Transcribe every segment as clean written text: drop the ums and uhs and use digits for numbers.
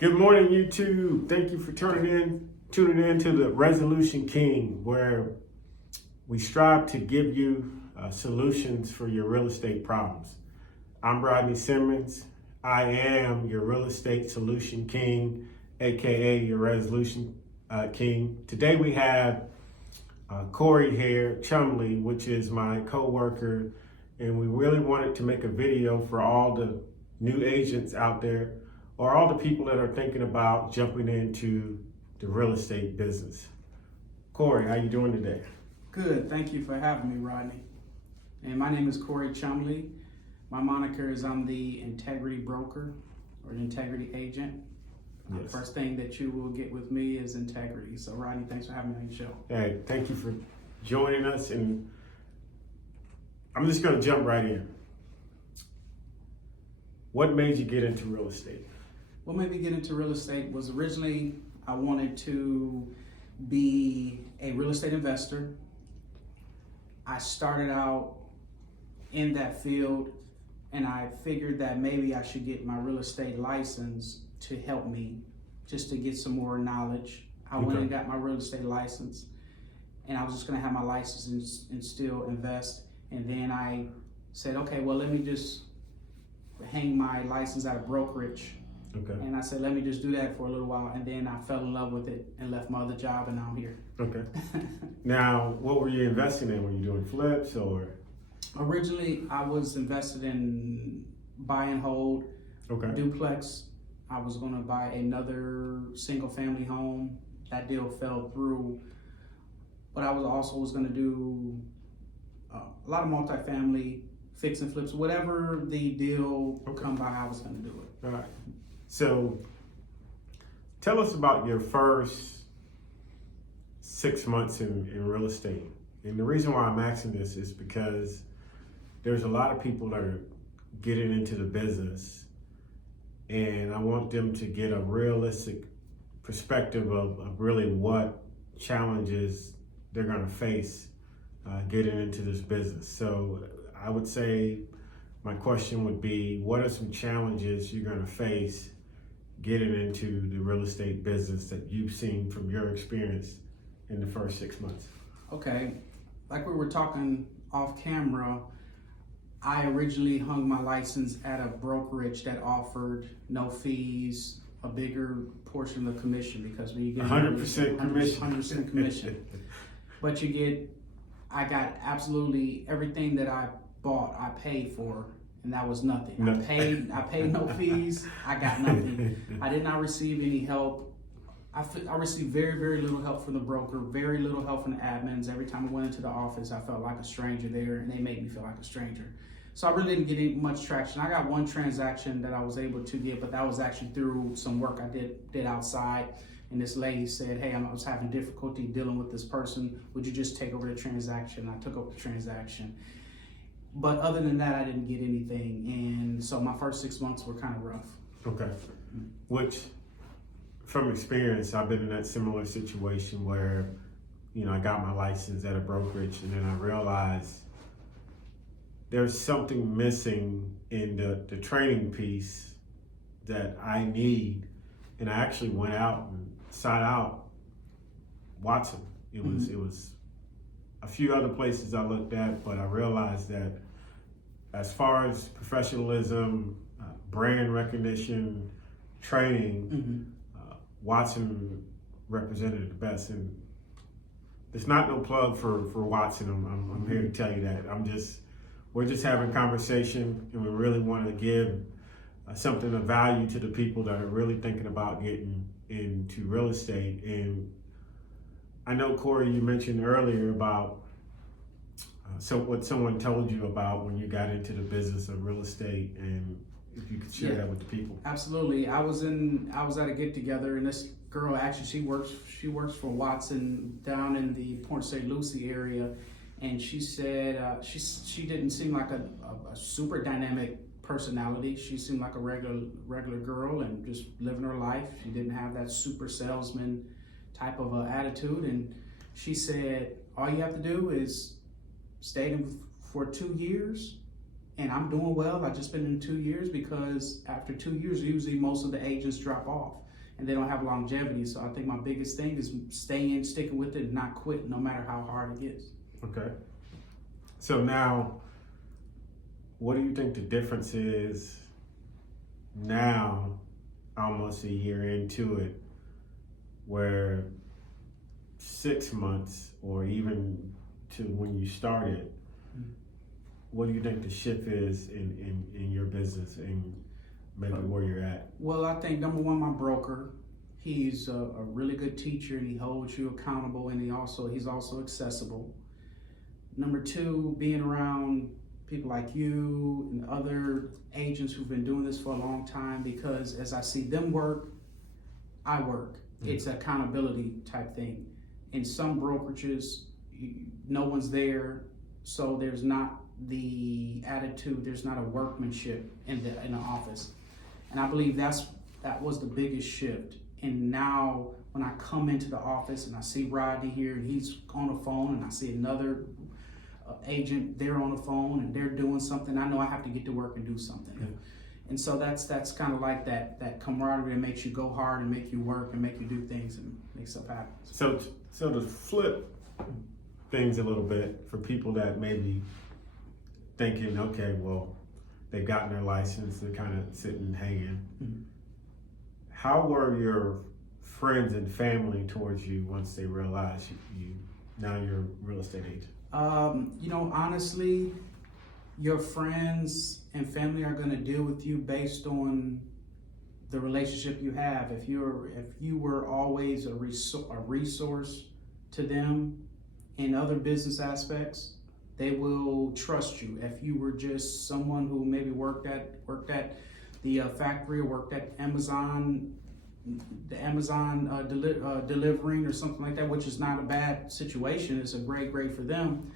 Good morning, YouTube. Thank you for tuning in to the Resolution King, where we strive to give you solutions for your real estate problems. I'm Rodney Simmons. I am your real estate solution king, aka your resolution king. Today we have Cory here, Chaumley, which is my co-worker, and we really wanted to make a video for all the new agents out there, or all the people that are thinking about jumping into the real estate business. Cory, how you doing today? Good, thank you for having me, Rodney. And my name is Cory Chaumley. My moniker is I'm the integrity broker or the integrity agent. Yes. First thing that you will get with me is integrity. So Rodney, thanks for having me on your show. Hey, thank you for joining us, and I'm just gonna jump right in. What made you get into real estate? What made me get into real estate was originally I wanted to be a real estate investor. I started out in that field and I figured that maybe I should get my real estate license to help me, just to get some more knowledge. I went and got my real estate license, and I was just gonna have my license and still invest. And then I said, okay, well, let me just hang my license at a brokerage. Okay. And I said, let me just do that for a little while. And then I fell in love with it and left my other job, and now I'm here. Okay. Now, what were you investing in? Were you doing flips or? Originally, I was invested in buy and hold, duplex. I was going to buy another single family home. That deal fell through. But I was going to do a lot of multifamily, fix and flips, whatever the deal come by, I was going to do it. All right. So tell us about your first 6 months in real estate. And the reason why I'm asking this is because there's a lot of people that are getting into the business, and I want them to get a realistic perspective of really what challenges they're going to face getting into this business. So I would say my question would be, what are some challenges you're going to face getting into the real estate business that you've seen from your experience in the first 6 months? Okay, like we were talking off camera, I originally hung my license at a brokerage that offered no fees, a bigger portion of the commission, because when you get 100% commission. 100% commission. But I got absolutely everything that I bought, I paid for, and that was nothing. I paid no fees, I got nothing. I did not receive any help. I received very, very little help from the broker, very little help from the admins. Every time I went into the office, I felt like a stranger there, and they made me feel like a stranger. So I really didn't get any much traction. I got one transaction that I was able to get, but that was actually through some work I did outside. And this lady said, hey, I was having difficulty dealing with this person. Would you just take over the transaction? I took over the transaction. But other than that, I didn't get anything. And so my first 6 months were kind of rough. Okay. Which, from experience, I've been in that similar situation where, I got my license at a brokerage, and then I realized there's something missing in the training piece that I need. And I actually went out and sought out Watson. It was a few other places I looked at, but I realized that as far as professionalism, brand recognition, training, Watson represented the best. And it's not no plug for Watson. I'm here to tell you that. We're just having conversation, and we really want to give something of value to the people that are really thinking about getting into real estate. And I know, Cory, you mentioned earlier about what someone told you about when you got into the business of real estate, and if you could share that with the people. Absolutely. I was at a get together, and this girl, actually, she works for Watson down in the Port St. Lucie area, and she said she didn't seem like a super dynamic personality. She seemed like a regular girl and just living her life. She didn't have that super salesman type of attitude. And she said, all you have to do is stay in for 2 years and I'm doing well. I just been in 2 years, because after 2 years, usually most of the agents drop off and they don't have longevity. So I think my biggest thing is sticking with it, and not quitting no matter how hard it gets. Okay. So now, what do you think the difference is now, almost a year into it, where 6 months or even to when you started, what do you think the shift is in your business and maybe where you're at? Well, I think number one, my broker, he's a really good teacher, and he holds you accountable, and he's also accessible. Number two, being around people like you and other agents who've been doing this for a long time, because as I see them work, I work. It's an accountability type thing. In some brokerages, no one's there, so there's not the attitude, there's not a workmanship in the office. And I believe that was the biggest shift. And now when I come into the office and I see Rodney here and he's on the phone, and I see another agent, they're on the phone and they're doing something, I know I have to get to work and do something. Yeah. And so that's kind of like that camaraderie that makes you go hard and make you work and make you do things and make stuff happen. So to flip things a little bit for people that may be thinking, okay, well, they've gotten their license, they're kind of sitting hanging. Mm-hmm. How were your friends and family towards you once they realized now you're a real estate agent? Honestly, your friends and family are going to deal with you based on the relationship you have. If you were always a resource to them in other business aspects, they will trust you. If you were just someone who maybe worked at the factory or worked at Amazon, delivering or something like that, which is not a bad situation. It's a great for them.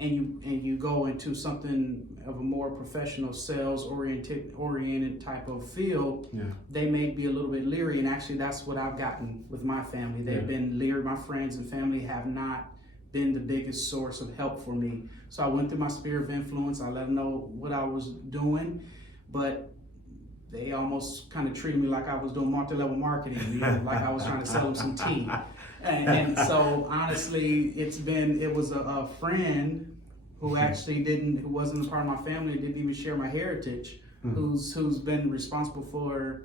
And you go into something of a more professional, sales oriented type of field. Yeah. They may be a little bit leery, and actually that's what I've gotten with my family. They've been leery. My friends and family have not been the biggest source of help for me. So I went through my sphere of influence. I let them know what I was doing, but they almost kind of treated me like I was doing multi-level marketing, like I was trying to sell them some tea. And so honestly, it was a friend who actually who wasn't a part of my family, didn't even share my heritage, who's been responsible for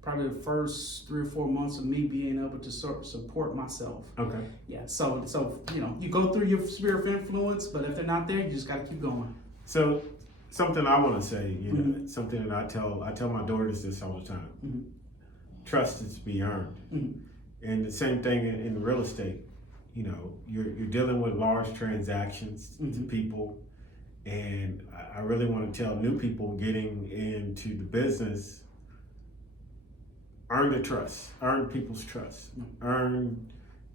probably the first 3 or 4 months of me being able to support myself. Okay. Yeah. So you go through your sphere of influence, but if they're not there, you just got to keep going. So something I want to say, something that I tell my daughters this all the time. Mm-hmm. Trust is to be earned. Mm-hmm. And the same thing in real estate. You're dealing with large transactions to people, and I really want to tell new people getting into the business, earn the trust, earn people's trust, earn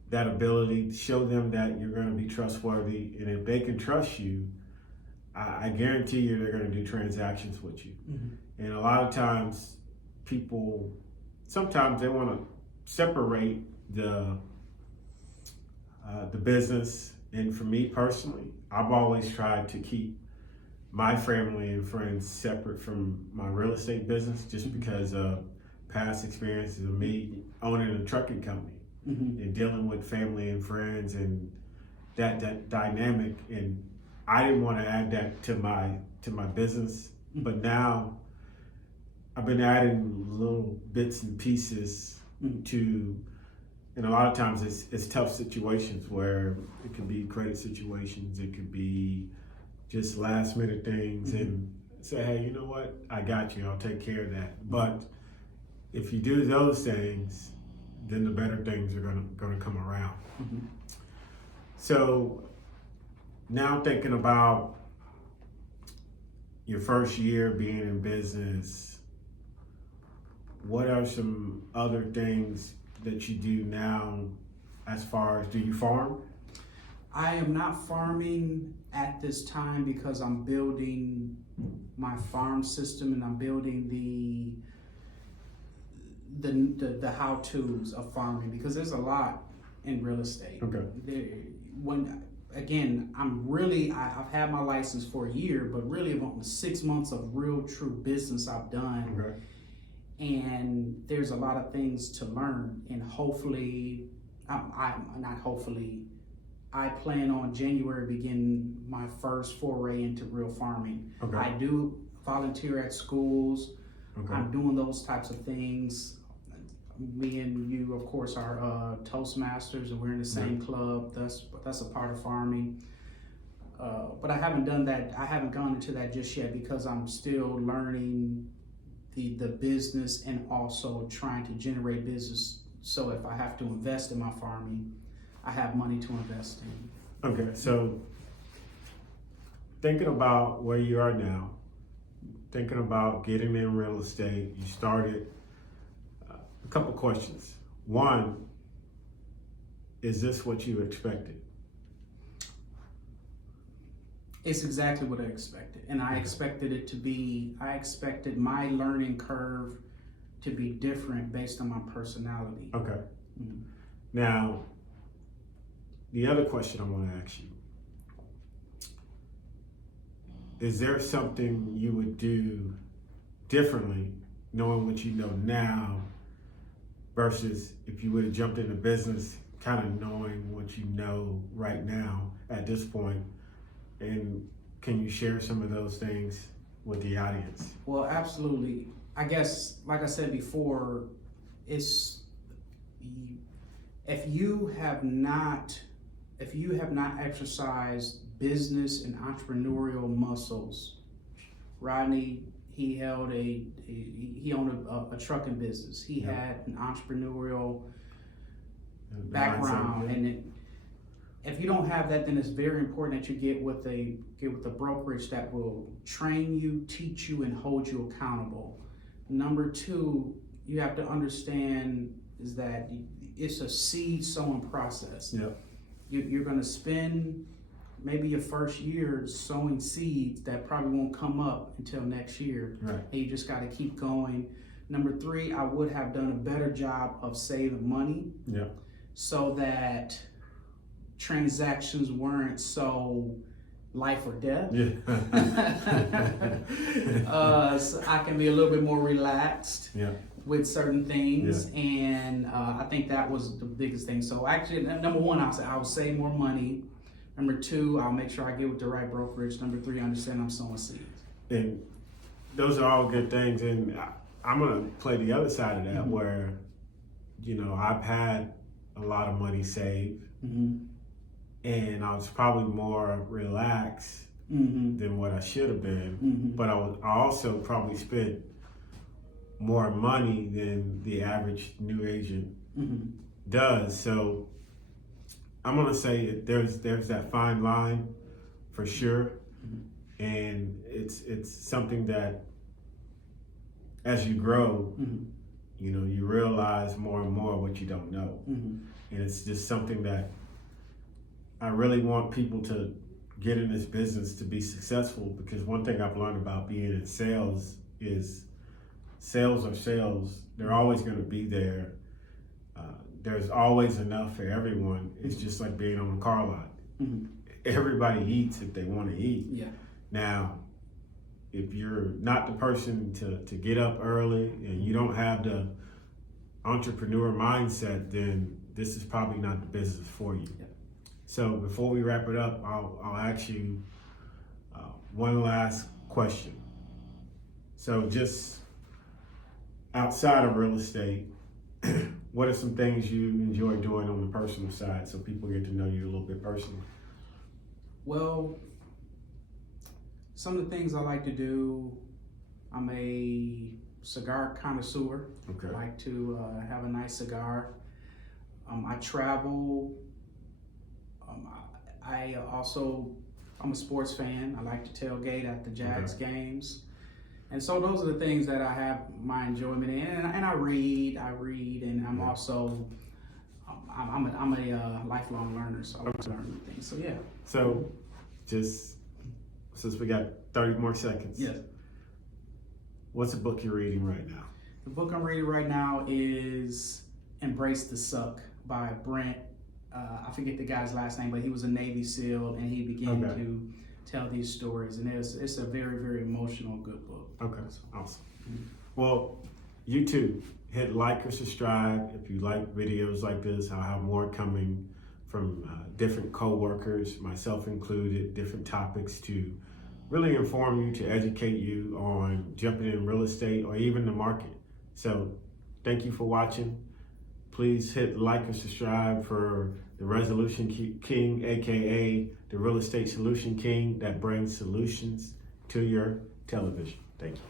that ability, show them that you're going to be trustworthy, and if they can trust you, I guarantee you they're going to do transactions with you. Mm-hmm. And a lot of times people, sometimes they want to separate the business. And for me personally, I've always tried to keep my family and friends separate from my real estate business, just because of past experiences of me owning a trucking company and dealing with family and friends and that dynamic. And I didn't want to add that to my business, but now I've been adding little bits and pieces to. And a lot of times it's tough situations where it could be credit situations, it could be just last minute things, and say, hey, you know what? I got you. I'll take care of that. But if you do those things, then the better things are gonna come around. Mm-hmm. So now thinking about your first year being in business, what are some other things that you do now, as far as, do you farm? I am not farming at this time because I'm building my farm system, and I'm building the how-tos of farming, because there's a lot in real estate. Okay. again, I've had my license for a year, but really about 6 months of real true business I've done. Okay. And there's a lot of things to learn, and hopefully, I plan on January begin my first foray into real farming. Okay. I do volunteer at schools. Okay. I'm doing those types of things. Me and you, of course, are Toastmasters, and we're in the same club. That's a part of farming. But I haven't done that. I haven't gone into that just yet because I'm still learning the business and also trying to generate business. So if I have to invest in my farming, I have money to invest in. Okay, so thinking about where you are now, thinking about getting in real estate, you started. A couple questions. One, is this what you expected? It's exactly what I expected. And I expected I expected my learning curve to be different based on my personality. Okay. Mm-hmm. Now, the other question I want to ask you, is there something you would do differently knowing what you know now versus if you would have jumped into business kind of knowing what you know right now at this point? And can you share some of those things with the audience? Well, absolutely. I guess, like I said before, if you have not exercised business and entrepreneurial muscles, Rodney, he owned a trucking business. He had an entrepreneurial background, and if you don't have that, then it's very important that you get with a brokerage that will train you, teach you, and hold you accountable. Number two, you have to understand is that it's a seed sowing process. Yep. You're going to spend maybe your first year sowing seeds that probably won't come up until next year. Right. And you just got to keep going. Number three, I would have done a better job of saving money. Yeah. So that transactions weren't so life or death. Yeah. So I can be a little bit more relaxed. Yeah. With certain things, and I think that was the biggest thing. So actually, number one, I'll save more money. Number two, I'll make sure I get with the right brokerage. Number three, I understand I'm sowing seeds. And those are all good things. And I'm going to play the other side of that, mm-hmm. where, I've had a lot of money saved, mm-hmm. and I was probably more relaxed mm-hmm. than what I should have been. Mm-hmm. But I also probably spent more money than the average new agent mm-hmm. does. So I'm gonna say there's that fine line for sure, mm-hmm. and it's something that as you grow, mm-hmm. You realize more and more what you don't know, mm-hmm. and it's just something that I really want people to get in this business to be successful, because one thing I've learned about being in sales is sales are sales. They're always going to be there. There's always enough for everyone. It's just like being on a car lot. Mm-hmm. Everybody eats if they want to eat. Yeah. Now, if you're not the person to get up early and you don't have the entrepreneur mindset, then this is probably not the business for you. Yeah. So before we wrap it up, I'll ask you one last question. So just outside of real estate, what are some things you enjoy doing on the personal side so people get to know you a little bit personally? Well, some of the things I like to do, I'm a cigar connoisseur. Okay. I like to have a nice cigar. I travel. I'm a sports fan. I like to tailgate at the Jags games. And so those are the things that I have my enjoyment in, and I read, and I'm also, I'm a lifelong learner, so I like to learn new things. So yeah. So, just since we got 30 more seconds. Yes. What's the book you're reading right now? The book I'm reading right now is Embrace the Suck by Brent I forget the guy's last name, but he was a Navy SEAL, and he began Okay. to tell these stories, and it's a very, very emotional, good book. Okay, awesome. Well, you too, hit like or subscribe if you like videos like this. I'll have more coming from different co-workers, myself included, different topics to really inform you, to educate you on jumping in real estate or even the market. So thank you for watching. Please hit like or subscribe for the Resolution King, aka the Real Estate Solution King that brings solutions to your television. Thank you.